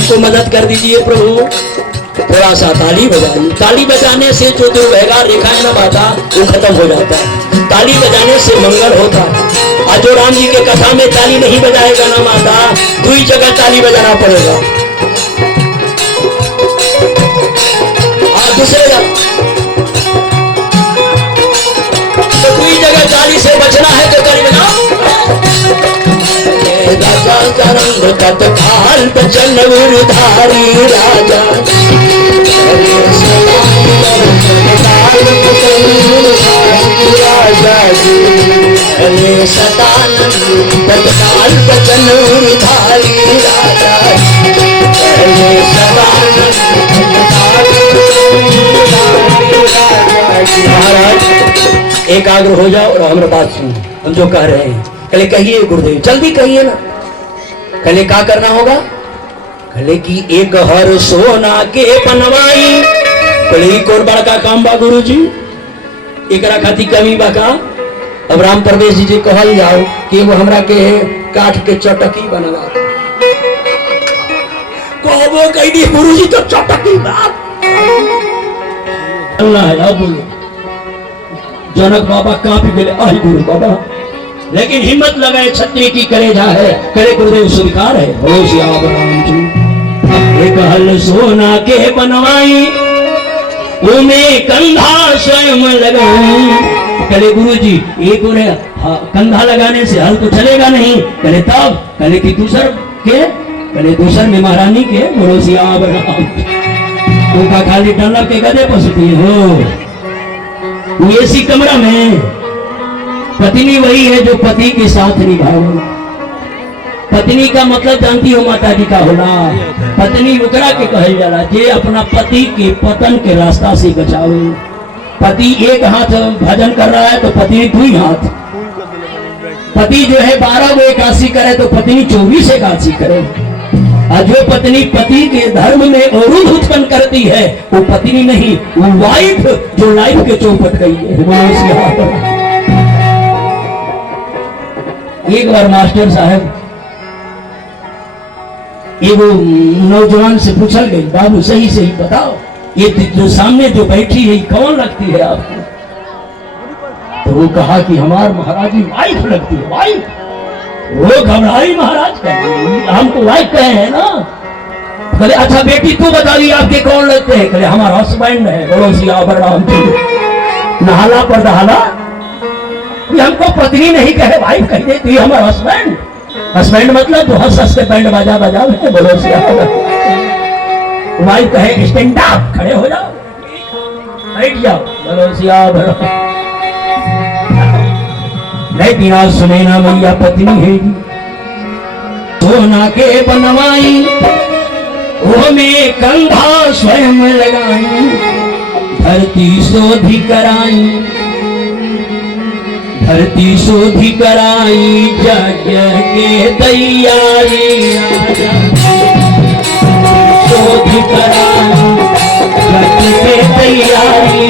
हमको मदद कर दीजिए प्रभु। थोड़ा सा ताली बजाइए। ताली बजाने से जो दुर्भगा रेखा है ना माता, वो खत्म हो जाता है। ताली बजाने से मंगल होता है। आज जो राम जी के कथा में ताली नहीं बजाएगा ना माता, दूसरी जगह ताली बजाना पड़ेगा। दूसरे तो कोई जगह ताली से बचना है तो ताली बजाओ। तरंग तत्काल बचन उधारी राजा, सतानंद तत्काल बचन उधारी राजा, महाराज एकाग्र हो जाओ और हमारे बात सुनो। हम जो कह रहे हैं कले कहिए गुरुदेव, जल्दी कहिए ना। कले क्या करना होगा? कले की एक हर सोना के बनवाई। कले कोर बड़का काम बा गुरु जी, एक खाती कमी बा। अब राम परवेश जी कहल जाओ कि वो हमरा के काठ के चटकी बनवा कहबो कह दी गुरु जी तो चटकी बात है। बोलो जनक बाबा कांप गए, आई गुरु बाबा, लेकिन हिम्मत लगाए क्षत्रिय की कलेजा है। करे गुरुदेव स्वीकार है। हो श्याम राम जी एक हल सोना के बनवाई, उन्हें कंधा स्वयं लगाई। कले गुरु जी एक कंधा लगाने से हल तो चलेगा नहीं। कले तब कले की दूसर के कले दूसर में महारानी के बोलो श्याम राम। उनका खाली डंडा के गदे पर सुती हो ऐसी कमरा में। पत्नी वही है जो पति के साथ निभाए। पत्नी का मतलब जानती हो माता जी का होला? पत्नी उकरा के कहल जाला जे अपना पति के पतन के रास्ता से बचावे। पति एक हाथ भजन कर रहा है तो पत्नी दुई हाथ। पति जो है 12 वो एकादशी करे तो पत्नी 24 एकादशी करे। और जो पत्नी पति के धर्म में अवरोध उत्पन्न करती है वो पत्नी नहीं, वो वाइफ जो लाइफ के चौपट गई है। एक बार मास्टर साहब एगो नौजवान से पूछल गई, बाबू सही सही बताओ ये जो सामने जो बैठी है कौन लगती है आपको? तो वो कहा कि हमार महाराज जी वाइफ लगती है। वाइफ? वो घबराई महाराज का, हमको वाइफ कहे हैं ना। कहले अच्छा बेटी तू बता दी आपके कौन लगते हैं? कहले हमारा हस्बैंड है। बोलो श्याम राम जी। नहाला पर दहाला हमको पत्नी नहीं कहे वाइफ कह देती हमारा हस्बैंड। हस्बैंड मतलब तो हंस हंस के बैंड बाजा बजा है। बोलो श्याम। वाइफ कहे स्टैंड अप, खड़े हो जाओ, बैठ जाओ। बोलो श्याम। लेकिन आज सुने ना मैया पत्नी है सोना के बनवाई, वो में कंधा स्वयं लगाई, धरती शोधी कराई, धरती शोधी कराई, यज्ञ के तैयारी शोधी कराई, यज्ञ के तैयारी।